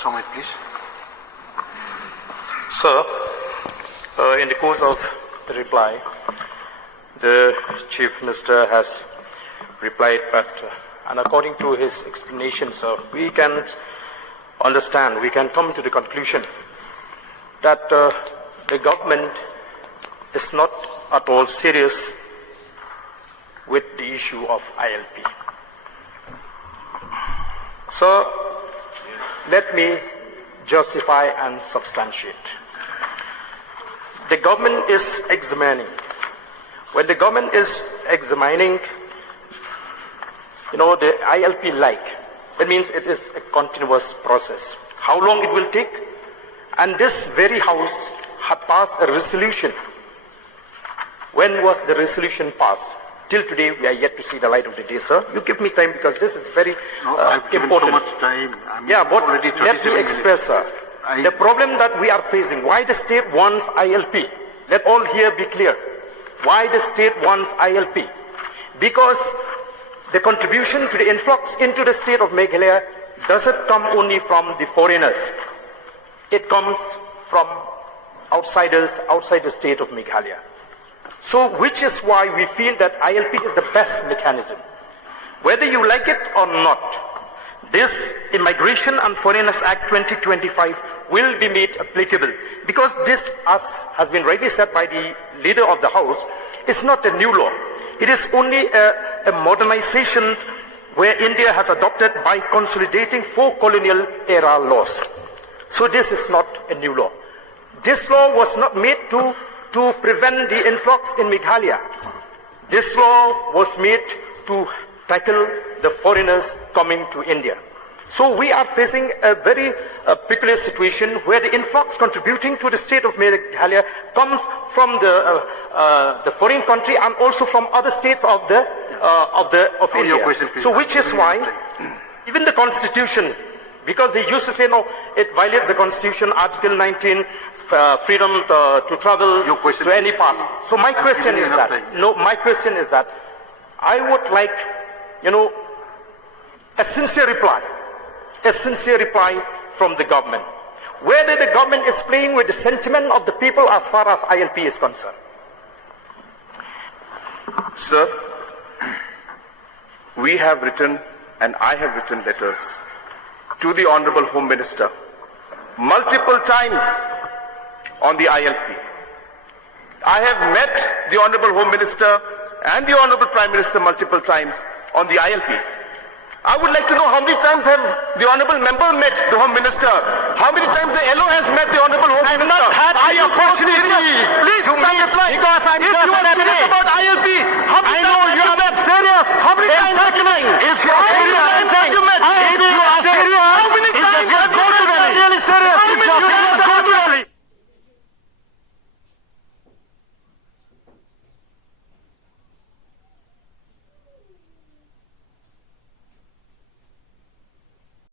Somewhere, please. Sir, in the course of the reply, the Chief Minister has replied, but and according to his explanation, sir, we can understand, we can come to the conclusion that the government is not at all serious with the issue of ILP. Sir, let me justify and substantiate. The government is examining. When the government is examining, the ILP that means it is a continuous process. How long it will take? And this very House had passed a resolution. When was the resolution passed? Till today, we are yet to see the light of the day, sir. You give me time because this is very I've given important. so much time. But already let me express, sir. The problem that we are facing, why the state wants ILP? Let all here be clear. Why the state wants ILP? Because the contribution to the influx into the state of Meghalaya doesn't come only from the foreigners. It comes from outsiders outside the state of Meghalaya. So, which is why we feel that ILP is the best mechanism. Whether you like it or not, this Immigration and Foreigners Act 2025 will be made applicable. Because this, as has been rightly said by the leader of the House, is not a new law. It is only a modernization where India has adopted by consolidating 4 colonial era laws. So this is not a new law. This law was not made to prevent the influx in Meghalaya. This law was made to tackle the foreigners coming to India. So we are facing a very peculiar situation where the influx contributing to the state of Meghalaya comes from the foreign country and also from other states of India. Question, so which is why even the Constitution, because they used to say no, it violates the Constitution, Article 19, freedom to travel to any part. So my question is that, I would like, a sincere reply from the government. Whether the government is playing with the sentiment of the people as far as ILP is concerned. Sir, we have written, and I have written letters to the Honorable Home Minister multiple times on the ILP. I have met the Honorable Home Minister and the Honorable Prime Minister multiple times on the ILP. I would like to know how many times have the Honorable Member met the Home Minister? How many times the LO has met the Honorable Home Minister? I have not had the opportunity. Please, some reply. Because I'm just